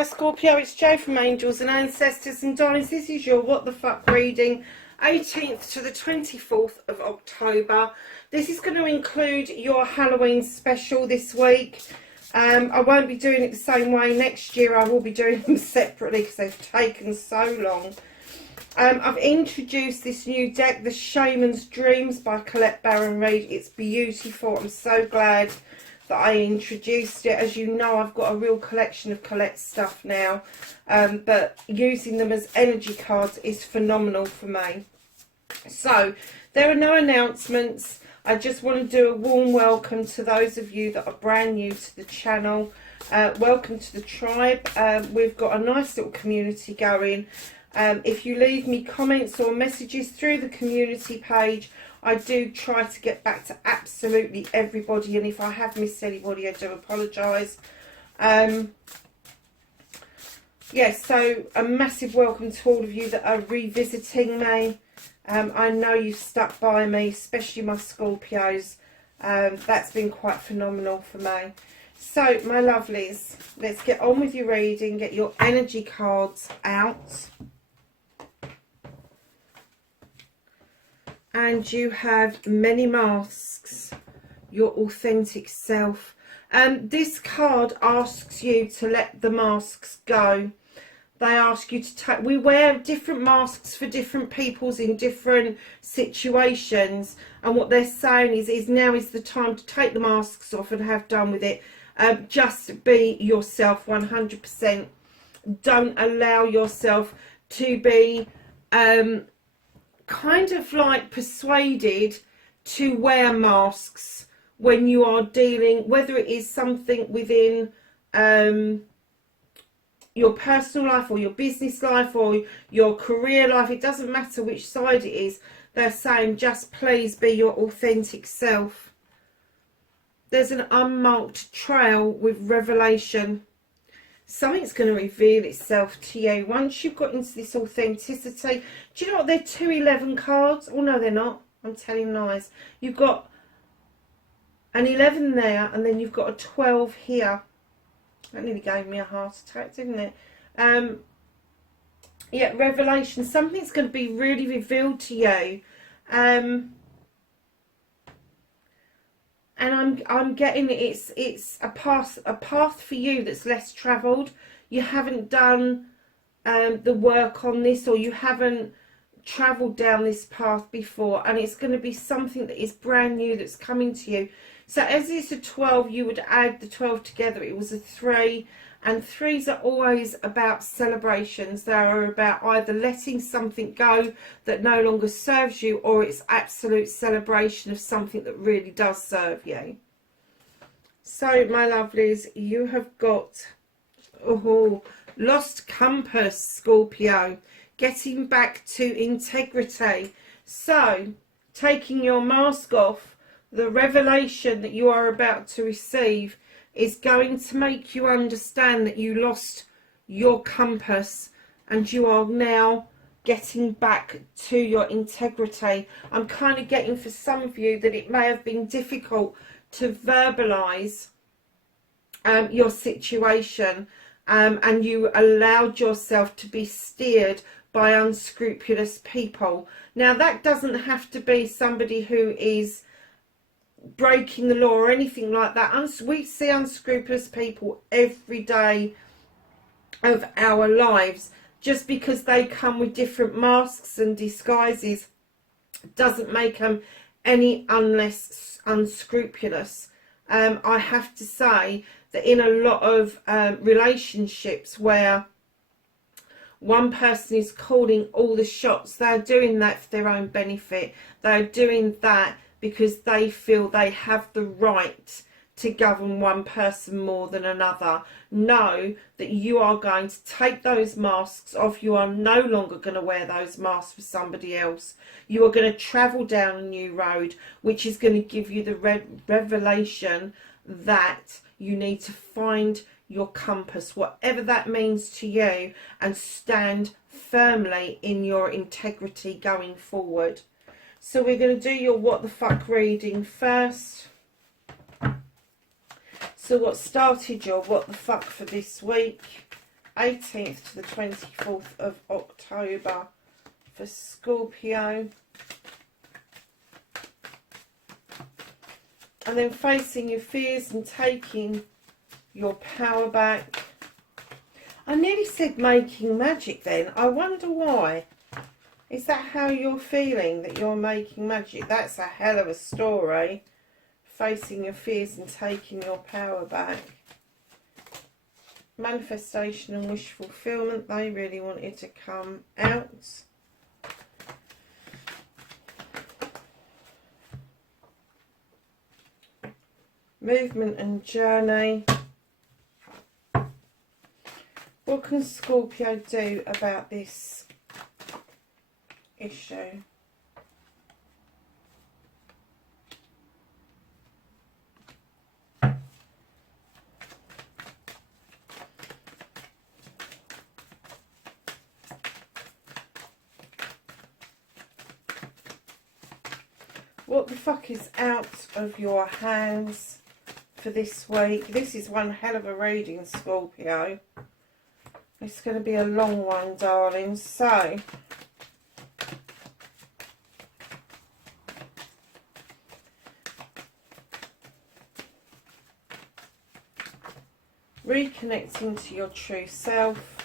Hi Scorpio, it's Jo from Angels and Ancestors and Darlings. This is your What the Fuck reading, 18th to the 24th of October. This is going to include your Halloween special this week. I won't be doing it the same way next year. I will be doing them separately because they've taken so long. I've introduced this new deck, The Shaman's Dreams by Colette Baron Reid. It's beautiful. I'm so glad that I introduced it. As you know, I've got a real collection of Colette's stuff now, but using them as energy cards is phenomenal for me. So there are no announcements. I just want to do a warm welcome to those of you that are brand new to the channel. Welcome to the tribe. We've got a nice little community going. If you leave me comments or messages through the community page, I do try to get back to absolutely everybody, and if I have missed anybody, I do apologise. Yes, so a massive welcome to all of you that are revisiting me. I know you've stuck by me, especially my Scorpios. That's been quite phenomenal for me. So, my lovelies, let's get on with your reading. Get your energy cards out. And you have many masks, your authentic self. This card asks you to let the masks go. They ask you to take, we wear different masks for different peoples in different situations. And what they're saying is now is the time to take the masks off and have done with it. Just be yourself 100%. Don't allow yourself to be kind of like persuaded to wear masks when you are dealing, whether it is something within your personal life or your business life or your career life. It doesn't matter which side it is. They're saying just please be your authentic self. There's an unmarked trail with revelation. Something's going to reveal itself to you once you've got into this authenticity. Do you know what? They're 211 cards. Oh, no, they're not. I'm telling lies. You've got an 11 there, and then you've got a 12 here. That nearly gave me a heart attack, didn't it? Yeah, revelation. Something's going to be really revealed to you. And I'm getting it's a path for you that's less travelled. You haven't done the work on this, or you haven't travelled down this path before, and it's going to be something that is brand new that's coming to you. So as it's a 12, you would add the 12 together. It was a 3, and 3s are always about celebrations. They are about either letting something go that no longer serves you, or it's absolute celebration of something that really does serve you. So, my lovelies, you have got lost compass, Scorpio, getting back to integrity. So, taking your mask off, the revelation that you are about to receive is going to make you understand that you lost your compass and you are now getting back to your integrity. I'm kind of getting for some of you that it may have been difficult to verbalise your situation, and you allowed yourself to be steered by unscrupulous people. Now, that doesn't have to be somebody who is breaking the law or anything like that. We see unscrupulous people every day of our lives. Just because they come with different masks and disguises doesn't make them any less unscrupulous. I have to say that in a lot of relationships where one person is calling all the shots, they're doing that for their own benefit. They're doing that because they feel they have the right to govern one person more than another. Know that you are going to take those masks off. You are no longer going to wear those masks for somebody else. You are going to travel down a new road, which is going to give you the revelation that you need to find your compass, whatever that means to you, and stand firmly in your integrity going forward. So we're going to do your What the Fuck reading first. So what started your What the Fuck for this week? 18th to the 24th of October for Scorpio. And then facing your fears and taking your power back. I nearly said making magic then. I wonder why. Is that how you're feeling, that you're making magic? That's a hell of a story. Facing your fears and taking your power back. Manifestation and wish fulfillment. They really wanted to come out. Movement and journey. What can Scorpio do about this issue? What the fuck is out of your hands for this week? This is one hell of a reading, Scorpio. It's going to be a long one, darling. So, reconnecting to your true self.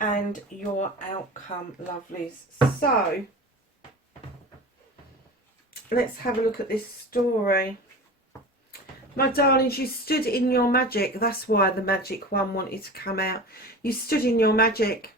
And your outcome, lovelies. So, let's have a look at this story. My darlings, you stood in your magic. That's why the magic one wanted to come out. You stood in your magic.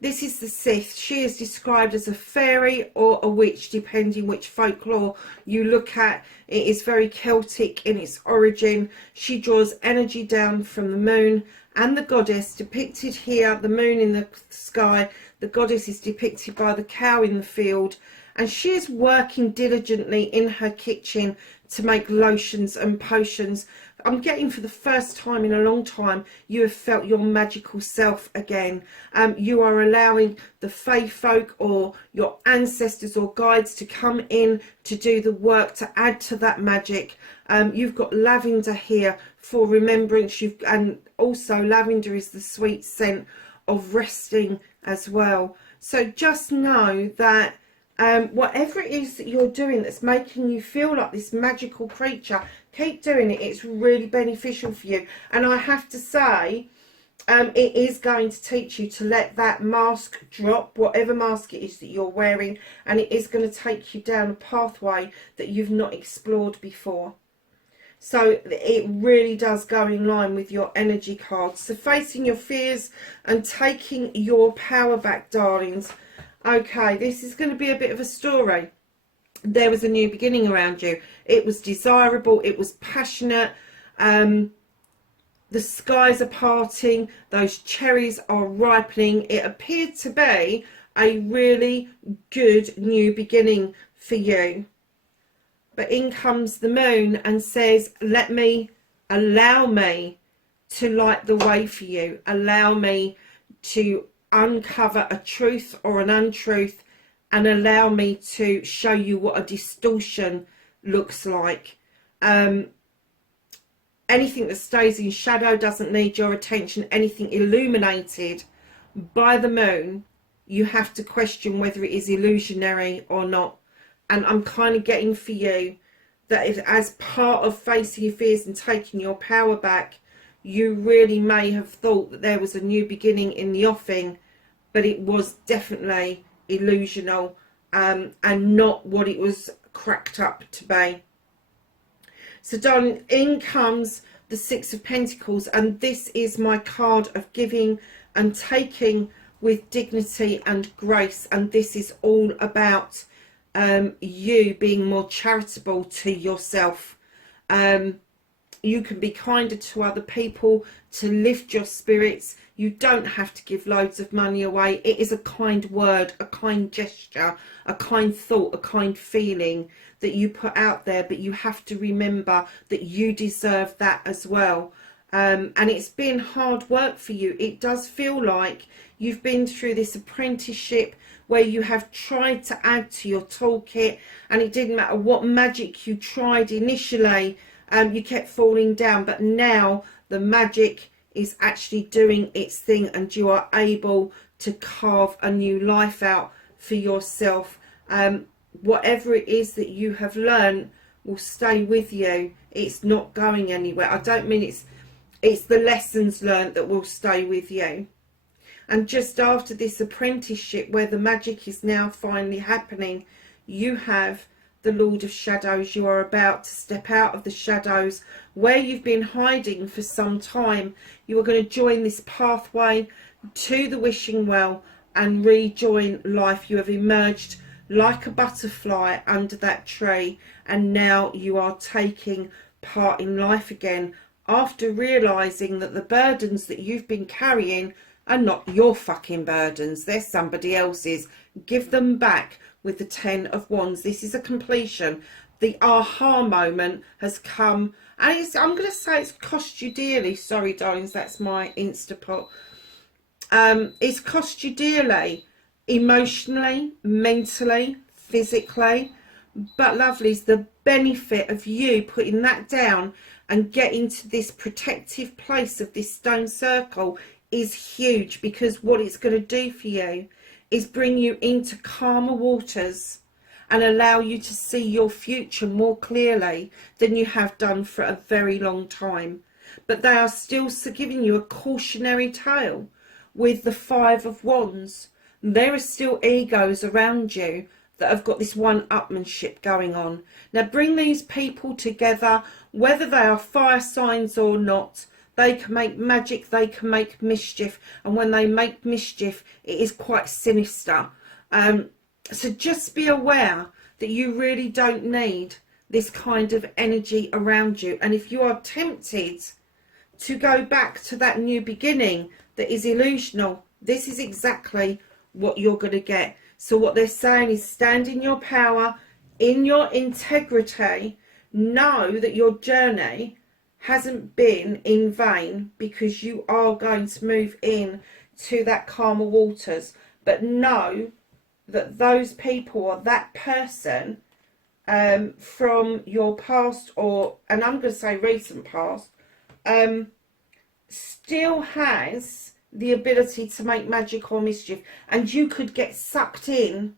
This is the Sith. She is described as a fairy or a witch, depending which folklore you look at. It is very Celtic in its origin. She draws energy down from the moon. And the goddess depicted here, the moon in the sky, the goddess is depicted by the cow in the field. And she is working diligently in her kitchen to make lotions and potions. I'm getting, for the first time in a long time, you have felt your magical self again. You are allowing the fae folk or your ancestors or guides to come in to do the work, to add to that magic. You've got lavender here for remembrance. And also lavender is the sweet scent of resting as well. So just know that whatever it is that you're doing that's making you feel like this magical creature, keep doing it. It's really beneficial for you. And I have to say, it is going to teach you to let that mask drop, whatever mask it is that you're wearing, and it is going to take you down a pathway that you've not explored before. So it really does go in line with your energy cards. So facing your fears and taking your power back, darlings. Okay, this is going to be a bit of a story. There was a new beginning around you. It was desirable. It was passionate. The skies are parting. Those cherries are ripening. It appeared to be a really good new beginning for you. But in comes the moon and says, allow me to light the way for you. Allow me to uncover a truth or an untruth, and allow me to show you what a distortion looks like. Anything that stays in shadow doesn't need your attention. Anything illuminated by the moon, you have to question whether it is illusionary or not. And I'm kind of getting for you that if, as part of facing your fears and taking your power back, you really may have thought that there was a new beginning in the offing, but it was definitely illusional, and not what it was cracked up to be. So darling, in comes the Six of Pentacles, and this is my card of giving and taking with dignity and grace. And this is all about you being more charitable to yourself. You can be kinder to other people to lift your spirits. You don't have to give loads of money away. It is a kind word, a kind gesture, a kind thought, a kind feeling that you put out there. But you have to remember that you deserve that as well. And it's been hard work for you. It does feel like you've been through this apprenticeship where you have tried to add to your toolkit, and it didn't matter what magic you tried initially, you kept falling down. But now the magic is actually doing its thing, and you are able to carve a new life out for yourself. Whatever it is that you have learned will stay with you. It's not going anywhere. I don't mean it's the lessons learned that will stay with you. And just after this apprenticeship, where the magic is now finally happening, you have the Lord of Shadows. You are about to step out of the shadows where you've been hiding for some time. You are going to join this pathway to the wishing well and rejoin life. You have emerged like a butterfly under that tree, and now you are taking part in life again, after realizing that the burdens that you've been carrying are not your fucking burdens, they're somebody else's. Give them back with the 10 of Wands. This is a completion. The aha moment has come, and I'm going to say it's cost you dearly. Sorry, darlings, that's my Instapot. It's cost you dearly, emotionally, mentally, physically. But lovelies, the benefit of you putting that down and getting to this protective place of this stone circle is huge, because what it's going to do for you is bring you into calmer waters and allow you to see your future more clearly than you have done for a very long time. But they are still giving you a cautionary tale with the 5 of Wands. There are still egos around you that have got this one-upmanship going on. Now bring these people together, whether they are fire signs or not. They can make magic, they can make mischief, and when they make mischief, it is quite sinister. So just be aware that you really don't need this kind of energy around you. And if you are tempted to go back to that new beginning that is illusional, this is exactly what you're going to get. So what they're saying is, stand in your power, in your integrity. Know that your journey hasn't been in vain, because you are going to move in to that calmer waters. But know that those people, or that person from your past, or, and I'm going to say recent past, still has the ability to make magic or mischief, and you could get sucked in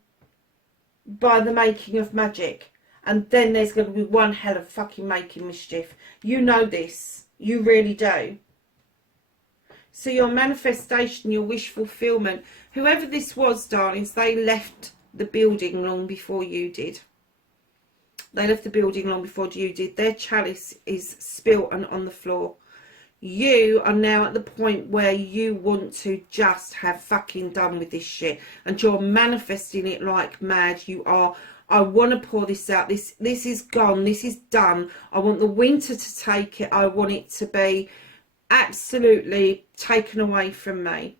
by the making of magic, and then there's going to be one hell of fucking making mischief. You know this, you really do. So your manifestation, your wish fulfillment, whoever this was, darlings, they left the building long before you did. They left the building long before you did. Their chalice is spilt and on the floor. You are now at the point where you want to just have fucking done with this shit, and you're manifesting it like mad. You are, I want to pour this out. This is gone. This is done. I want the winter to take it. I want it to be absolutely taken away from me.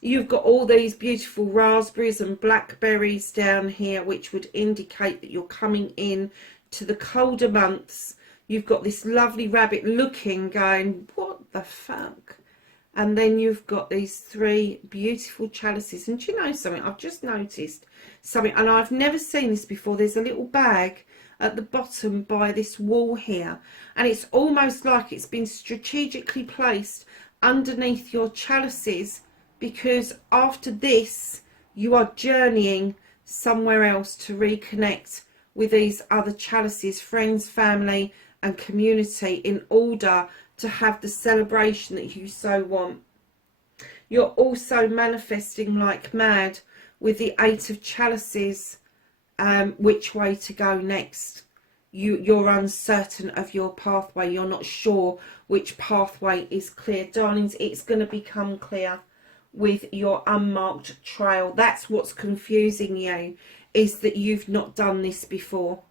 You've got all these beautiful raspberries and blackberries down here, which would indicate that you're coming in to the colder months. You've got this lovely rabbit looking, going, what the fuck? And then you've got these 3 beautiful chalices. And do you know something? I've just noticed something, and I've never seen this before. There's a little bag at the bottom by this wall here, and it's almost like it's been strategically placed underneath your chalices, because after this you are journeying somewhere else to reconnect with these other chalices, friends, family and community, in order to have the celebration that you so want. You're also manifesting like mad with the 8 of chalices, which way to go next. You're uncertain of your pathway. You're not sure which pathway is clear. Darlings, it's going to become clear with your unmarked trail. That's what's confusing you, is that you've not done this before.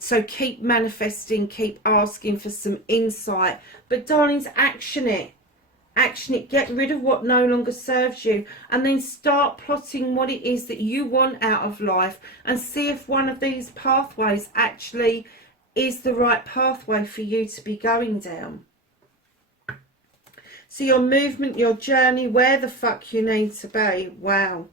So keep manifesting, keep asking for some insight, but darlings, action it. Action it. Get rid of what no longer serves you, and then start plotting what it is that you want out of life, and see if one of these pathways actually is the right pathway for you to be going down. So your movement, your journey, where the fuck you need to be. Wow.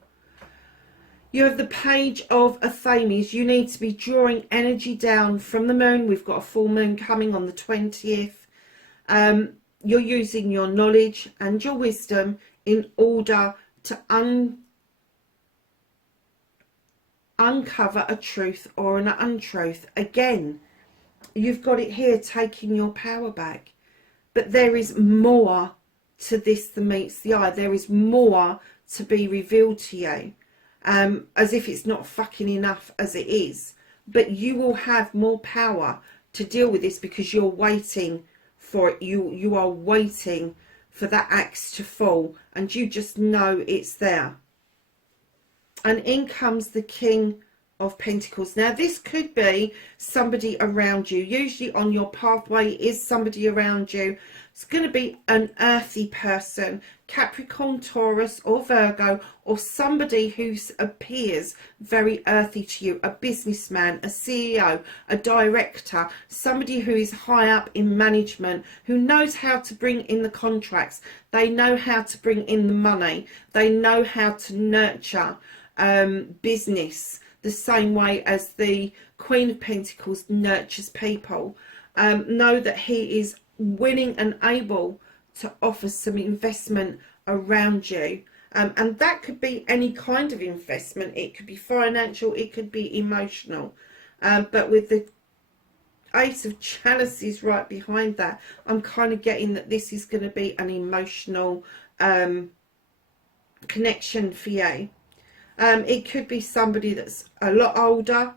You have the Page of Athames. You need to be drawing energy down from the moon. We've got a full moon coming on the 20th. You're using your knowledge and your wisdom in order to uncover a truth or an untruth. Again, you've got it here, taking your power back. But there is more to this than meets the eye. There is more to be revealed to you. As if it's not fucking enough as it is. But you will have more power to deal with this because you're waiting for it. You are waiting for that axe to fall. And you just know it's there. And in comes the King of Pentacles. Now, this could be somebody around you. Usually on your pathway is somebody around you. It's going to be an earthy person, Capricorn, Taurus or Virgo, or somebody who appears very earthy to you, a businessman, a CEO, a director, somebody who is high up in management, who knows how to bring in the contracts. They know how to bring in the money. They know how to nurture business the same way as the Queen of Pentacles nurtures people. Know that he is willing and able to offer some investment around you, and that could be any kind of investment. It could be financial, it could be emotional, but with the Ace of Chalices right behind that, I'm kind of getting that this is going to be an emotional connection for you. It could be somebody that's a lot older,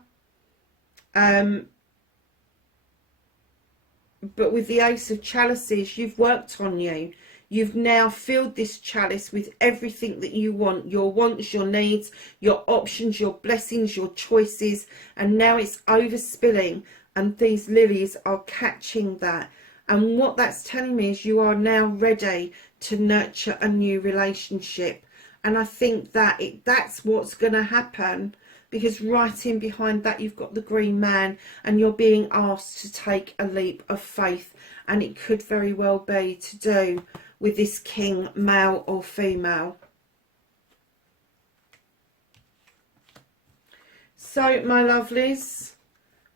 but with the Ace of Chalices, you've worked on you. You've now filled this chalice with everything that you want. Your wants, your needs, your options, your blessings, your choices. And now it's overspilling. And these lilies are catching that. And what that's telling me is you are now ready to nurture a new relationship. And I think that that's what's going to happen. Because right in behind that, you've got the Green Man, and you're being asked to take a leap of faith. And it could very well be to do with this king, male or female. So, my lovelies,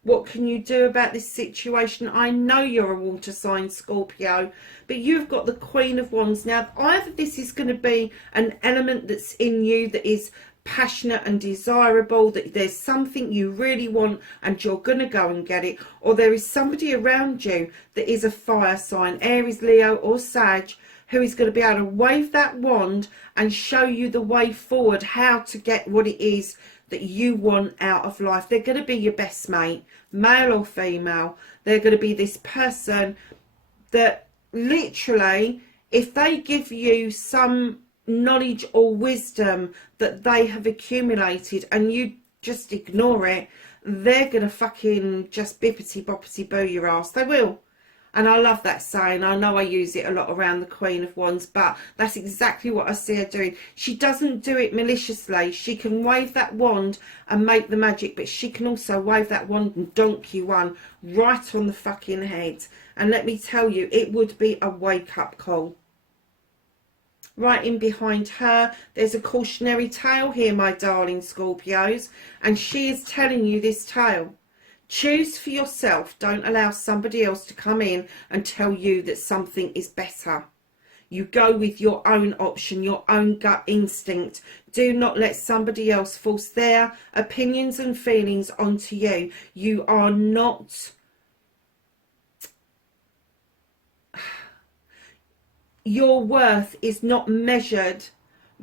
what can you do about this situation? I know you're a water sign, Scorpio, but you've got the Queen of Wands. Now, either this is going to be an element that's in you that is passionate and desirable, that there's something you really want and you're going to go and get it, or there is somebody around you that is a fire sign, Aries, Leo or Sag, who is going to be able to wave that wand and show you the way forward, how to get what it is that you want out of life. They're going to be your best mate, male or female. They're going to be this person that literally, if they give you some knowledge or wisdom that they have accumulated and you just ignore it, they're going to fucking just bippity boppity boo your ass. They will. And I love that saying. I know I use it a lot around the Queen of Wands, but that's exactly what I see her doing. She doesn't do it maliciously. She can wave that wand and make the magic, but she can also wave that wand and donk you one right on the fucking head. And let me tell you, it would be a wake-up call. Right in behind her, there's a cautionary tale here, my darling Scorpios, and she is telling you this tale. Choose for yourself. Don't allow somebody else to come in and tell you that something is better. You go with your own option, your own gut instinct. Do not let somebody else force their opinions and feelings onto you. You are not... Your worth is not measured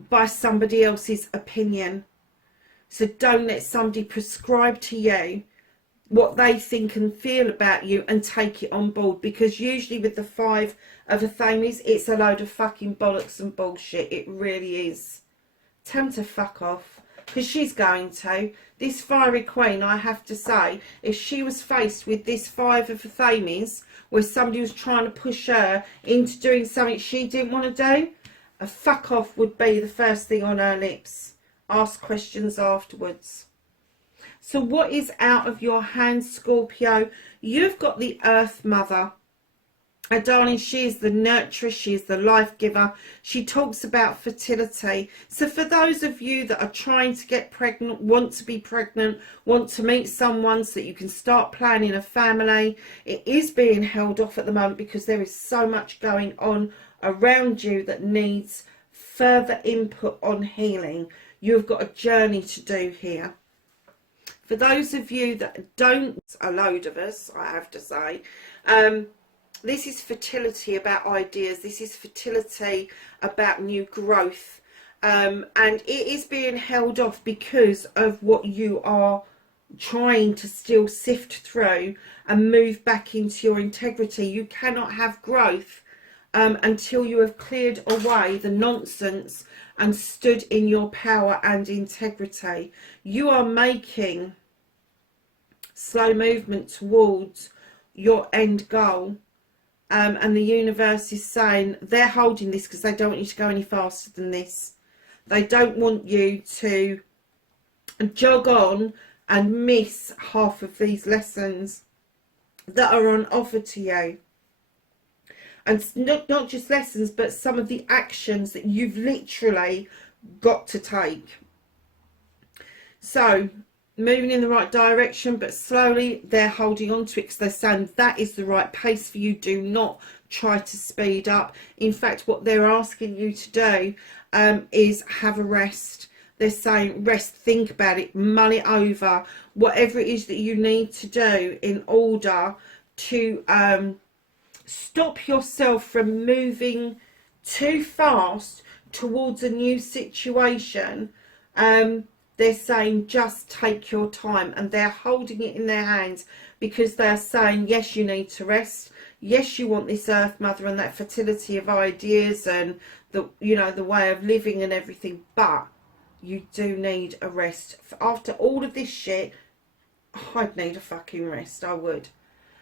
by somebody else's opinion. So don't let somebody prescribe to you what they think and feel about you and take it on board, because usually with the Five of Athames, it's a load of fucking bollocks and bullshit. It really is. Tell them to fuck off, because she's going to. This fiery queen, I have to say, if she was faced with this Five of Athames, where somebody was trying to push her into doing something she didn't want to do, a fuck off would be the first thing on her lips. Ask questions afterwards. So what is out of your hands, Scorpio? You've got the Earth Mother. Darling, she is the nurturer, she is the life giver. She talks about fertility. So for those of you that are trying to get pregnant, want to be pregnant, want to meet someone so that you can start planning a family, it is being held off at the moment because there is so much going on around you that needs further input on healing. You've got a journey to do here. For those of you that don't, a load of us, I have to say, this is fertility about ideas. This is fertility about new growth. And it is being held off because of what you are trying to still sift through and move back into your integrity. You cannot have growth until you have cleared away the nonsense and stood in your power and integrity. You are making slow movement towards your end goal. And the universe is saying they're holding this because they don't want you to go any faster than this. They don't want you to jog on and miss half of these lessons that are on offer to you. And not just lessons, but some of the actions that you've literally got to take. So, moving in the right direction, but slowly they're holding on to it because they're saying that is the right pace for you. Do not try to speed up. In fact, what they're asking you to do is have a rest. They're saying rest, think about it, mull it over, whatever it is that you need to do in order to stop yourself from moving too fast towards a new situation. They're saying just take your time, and they're holding it in their hands because they're saying, yes, you need to rest. Yes, you want this Earth Mother and that fertility of ideas and the, you know, the way of living and everything, but you do need a rest. After all of this shit, I'd need a fucking rest, I would.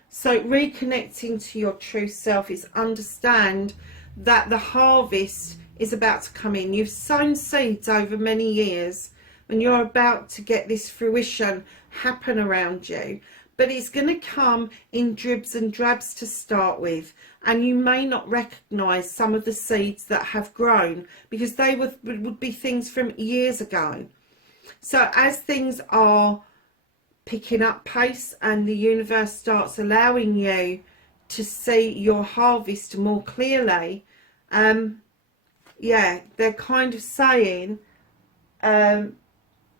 So reconnecting to your true self is understand that the harvest is about to come in. You've sown seeds over many years, and you're about to get this fruition happen around you. But it's going to come in dribs and drabs to start with. And you may not recognise some of the seeds that have grown because they would be things from years ago. So as things are picking up pace and the universe starts allowing you to see your harvest more clearly, yeah, they're kind of saying,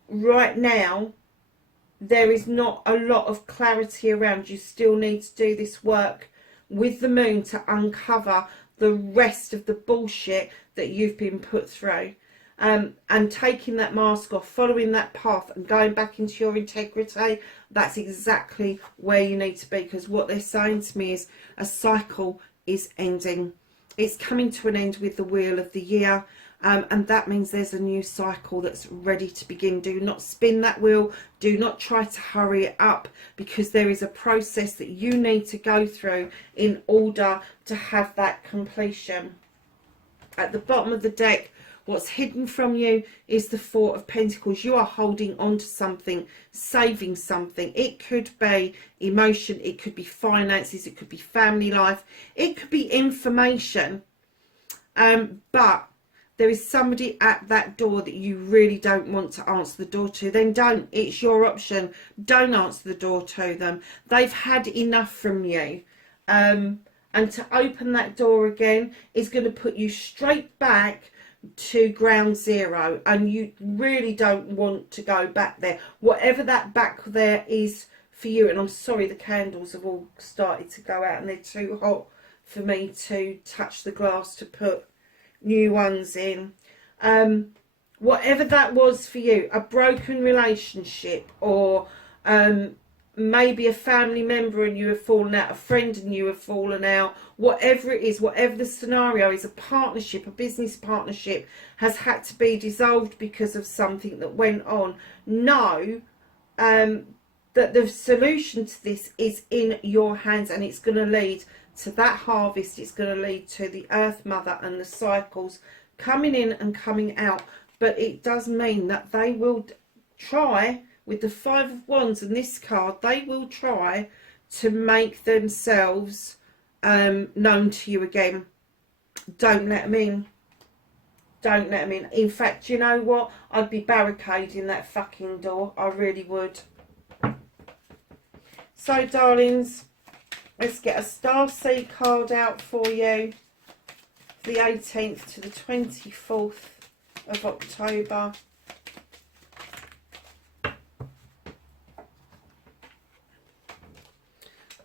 right now there is not a lot of clarity around. You still need to do this work with the moon to uncover the rest of the bullshit that you've been put through, and taking that mask off, following that path and going back into your integrity. That's exactly where you need to be, because what they're saying to me is a cycle is ending. It's coming to an end with the wheel of the year. And that means there's a new cycle that's ready to begin. Do not spin that wheel. Do not try to hurry it up, because there is a process that you need to go through in order to have that completion. At the bottom of the deck, what's hidden from you is the Four of Pentacles. You are holding on to something, saving something. It could be emotion, it could be finances, it could be family life, it could be information. But there is somebody at that door that you really don't want to answer the door to. Then don't. It's your option. Don't answer the door to them. They've had enough from you. And to open that door again is going to put you straight back to ground zero. And you really don't want to go back there. Whatever that back there is for you. And I'm sorry, the candles have all started to go out and they're too hot for me to touch the glass to put new ones in. Whatever that was for you, a broken relationship, or maybe a family member and you have fallen out, a friend and you have fallen out, whatever it is, whatever the scenario is, a partnership, a business partnership has had to be dissolved because of something that went on. Know that the solution to this is in your hands, and it's going to lead to that harvest. It's going to lead to the Earth Mother and the cycles coming in and coming out. But it does mean that they will try, with the Five of Wands and this card, they will try to make themselves known to you again. Don't let them in. Don't let them in. In fact, you know what? I'd be barricading that fucking door. I really would. So, darlings, let's get a Starseed card out for you. The 18th to the 24th of October.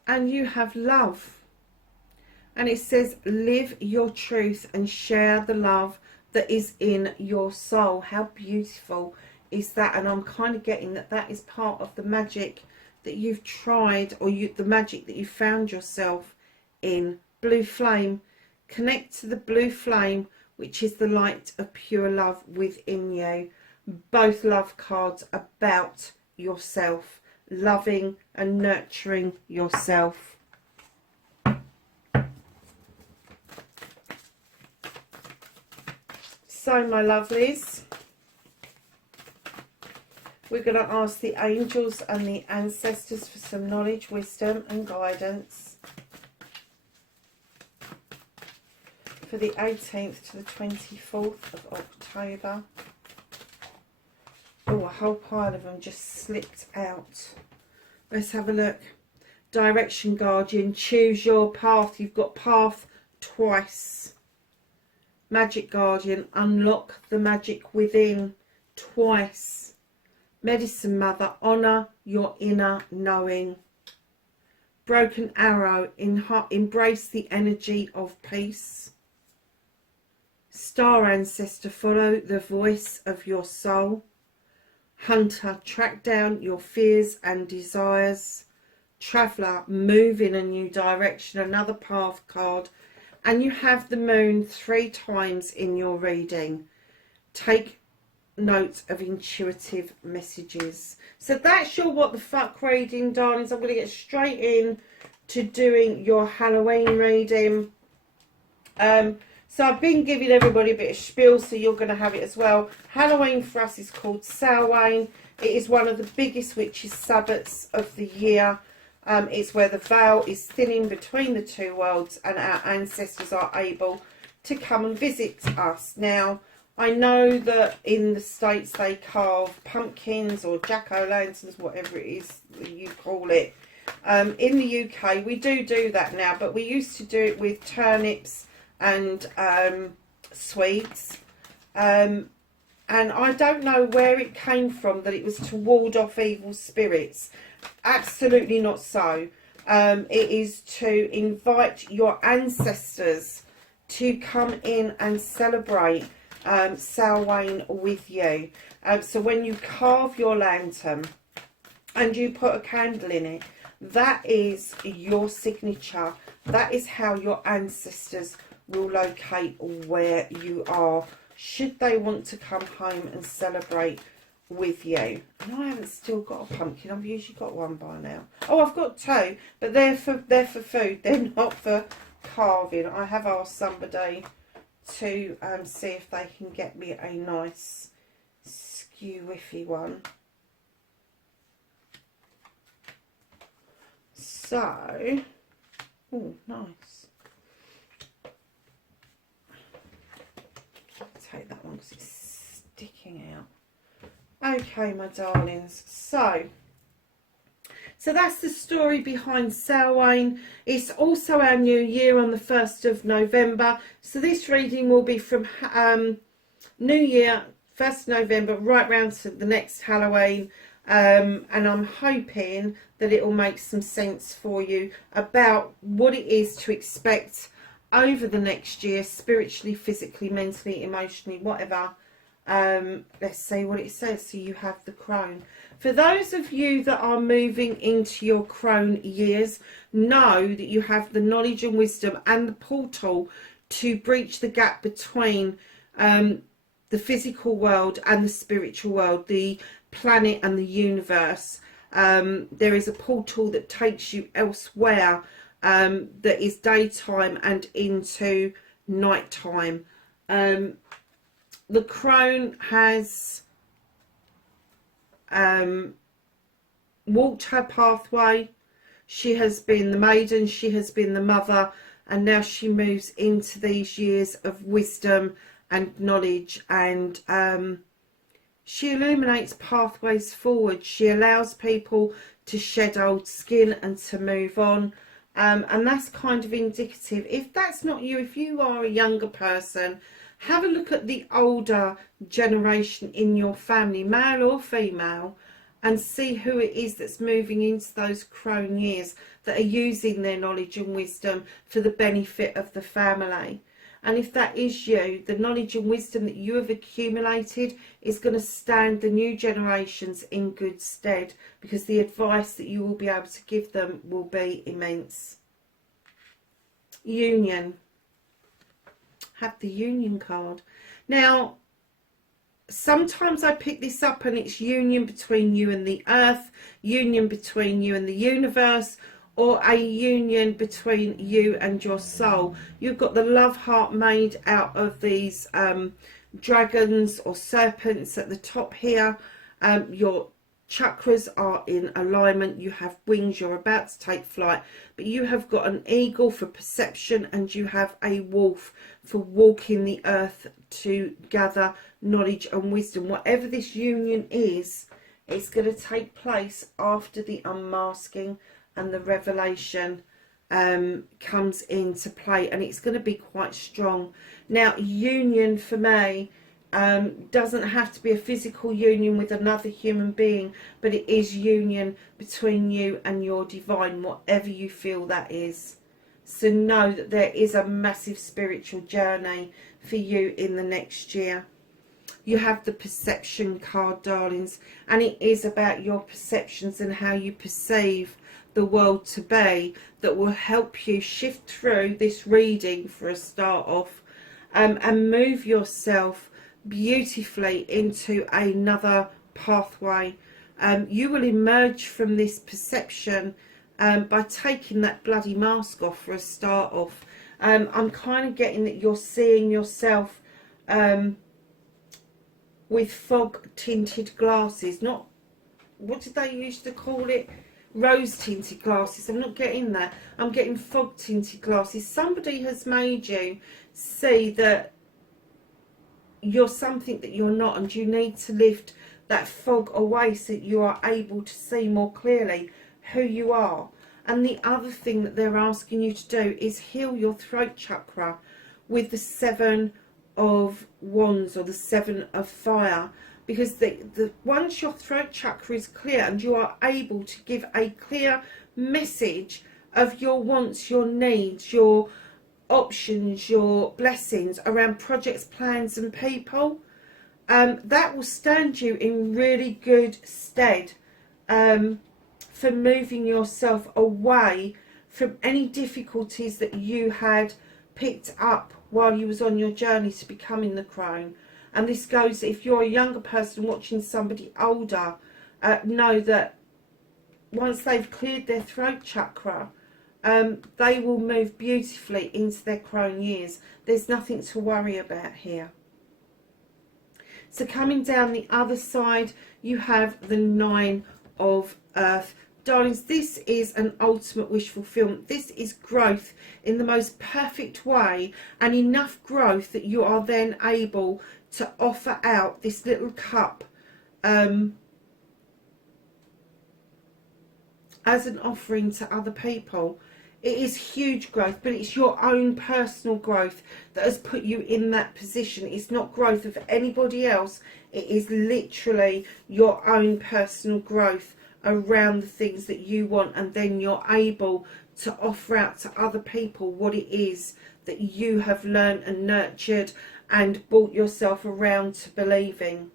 And you have love. And it says, live your truth and share the love that is in your soul. How beautiful is that? And I'm kind of getting that that is part of the magic that you've tried, or the magic that you found yourself in. Blue flame. Connect to the blue flame, which is the light of pure love within you. Both love cards about yourself. Loving and nurturing yourself. So, my lovelies, we're going to ask the angels and the ancestors for some knowledge, wisdom and guidance for the 18th to the 24th of October. Oh, a whole pile of them just slipped out. Let's have a look. Direction Guardian, choose your path. You've got path twice. Magic Guardian, unlock the magic within twice. Medicine Mother, honour your inner knowing. Broken Arrow, embrace the energy of peace. Star Ancestor, follow the voice of your soul. Hunter, track down your fears and desires. Traveller, move in a new direction, another path card. And you have the moon 3 times in your reading. Take note of intuitive messages. So that's your what the fuck reading, darlings. I'm going to get straight in to doing your Halloween reading. So I've been giving everybody a bit of spiel, so you're going to have it as well. Halloween for us is called Samhain. It is one of the biggest witches' Sabbats of the year. It's where the veil is thinning between the two worlds and our ancestors are able to come and visit us. Now, I know that in the States they carve pumpkins or jack-o'-lanterns, whatever it is that you call it. In the UK, we do that now, but we used to do it with turnips and sweets. And I don't know where it came from that it was to ward off evil spirits. Absolutely not so. It is to invite your ancestors to come in and celebrate Samhain with you. So when you carve your lantern and you put a candle in it, that is your signature. That is how your ancestors will locate where you are, should they want to come home and celebrate with you. And I haven't still got a pumpkin. I've usually got one by now. Oh, I've got 2, but they're for food. They're not for carving. I have asked somebody to see if they can get me a nice skew-whiffy one. So, oh, nice. I'll take that one because it's sticking out. Okay, my darlings, so that's the story behind Samhain. It's also our new year on the 1st of November. So this reading will be from New Year, 1st November, right round to the next Halloween. And I'm hoping that it will make some sense for you about what it is to expect over the next year, spiritually, physically, mentally, emotionally, whatever. Let's see what it says. So you have the crone. For those of you that are moving into your crone years, know that you have the knowledge and wisdom and the portal to breach the gap between the physical world and the spiritual world, the planet and the universe. There is a portal that takes you elsewhere, that is daytime and into nighttime. The crone has walked her pathway. She has been the maiden, she has been the mother, and now she moves into these years of wisdom and knowledge, and she illuminates pathways forward. She allows people to shed old skin and to move on. And that's kind of indicative. If that's not you, if you are a younger person, have a look at the older generation in your family, male or female, and see who it is that's moving into those crone years, that are using their knowledge and wisdom for the benefit of the family. And if that is you, the knowledge and wisdom that you have accumulated is going to stand the new generations in good stead, because the advice that you will be able to give them will be immense. Union. Have the Union card. Now, sometimes I pick this up and it's union between you and the earth, union between you and the universe, or a union between you and your soul. You've got the love heart made out of these dragons or serpents at the top here. Your chakras are in alignment. You have wings. You're about to take flight. But you have got an eagle for perception, and you have a wolf for walking the earth to gather knowledge and wisdom. Whatever this union is, it's going to take place after the unmasking and the revelation comes into play, and it's going to be quite strong. Now, union for me doesn't have to be a physical union with another human being, but it is union between you and your divine, whatever you feel that is. So know that there is a massive spiritual journey for you in the next year. You have the perception card, darlings, and it is about your perceptions and how you perceive the world to be that will help you shift through this reading for a start off, and move yourself beautifully into another pathway. You will emerge from this perception by taking that bloody mask off for a start off. I'm kind of getting that you're seeing yourself with fog tinted glasses, not, what did they used to call it, rose tinted glasses. I'm not getting that. I'm getting fog tinted glasses. Somebody has made you see that you're something that you're not, and you need to lift that fog away so that you are able to see more clearly who you are. And the other thing that they're asking you to do is heal your throat chakra with the 7 of Wands, or the 7 of Fire, because once your throat chakra is clear and you are able to give a clear message of your wants, your needs, your options, your blessings around projects, plans and people, that will stand you in really good stead for moving yourself away from any difficulties that you had picked up while you was on your journey to becoming the crone. And this goes, if you're a younger person watching somebody older, know that once they've cleared their throat chakra, they will move beautifully into their crone years. There's nothing to worry about here. So coming down the other side, you have the 9 of Earth. Darlings, this is an ultimate wish fulfillment. This is growth in the most perfect way, and enough growth that you are then able to offer out this little cup as an offering to other people. It is huge growth, but it's your own personal growth that has put you in that position. It's not growth of anybody else. It is literally your own personal growth around the things that you want, and then you're able to offer out to other people what it is that you have learned and nurtured and brought yourself around to believing.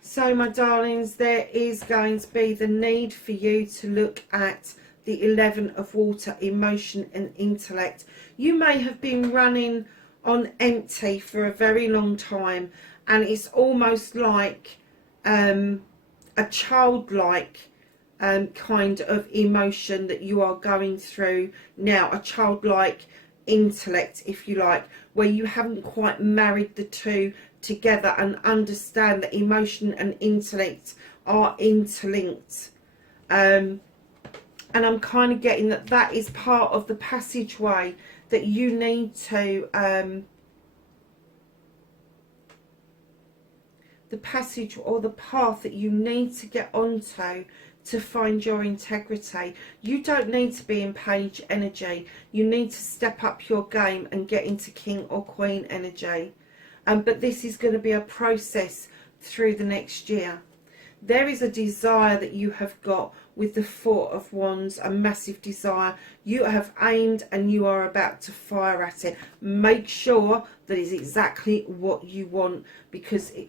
So my darlings, there is going to be the need for you to look at the 11 of Water, emotion and intellect. You may have been running on empty for a very long time, and it's almost like a childlike kind of emotion that you are going through now, a childlike intellect, if you like, where you haven't quite married the two together and understand that emotion and intellect are interlinked. And I'm kind of getting that that is part of the passageway that you need to, the passage or the path that you need to get onto to find your integrity. You don't need to be in page energy. You need to step up your game and get into king or queen energy. But this is going to be a process through the next year. There is a desire that you have got with the Four of Wands, a massive desire. You have aimed and you are about to fire at it. Make sure that it's exactly what you want, because it,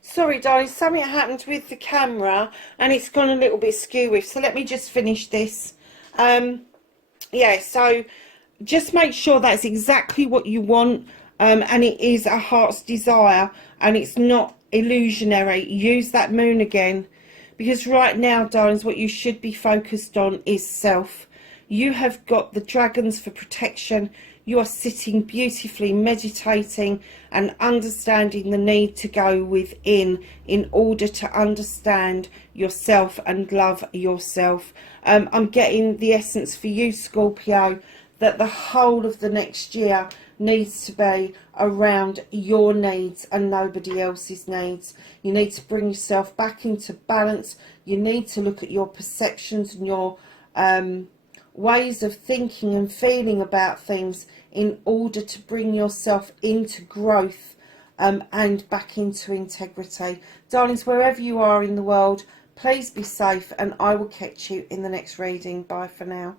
sorry, darling, something happened with the camera and it's gone a little bit skewy. So let me just finish this. Yeah, so just make sure that's exactly what you want, and it is a heart's desire and it's not illusionary. Use that moon again, because right now, darlings, what you should be focused on is self. You have got the dragons for protection. You are sitting beautifully, meditating and understanding the need to go within in order to understand yourself and love yourself. I'm getting the essence for you, Scorpio, that the whole of the next year needs to be around your needs and nobody else's needs. You need to bring yourself back into balance. You need to look at your perceptions and your ways of thinking and feeling about things in order to bring yourself into growth and back into integrity. Darlings, wherever you are in the world, please be safe, and I will catch you in the next reading. Bye for now.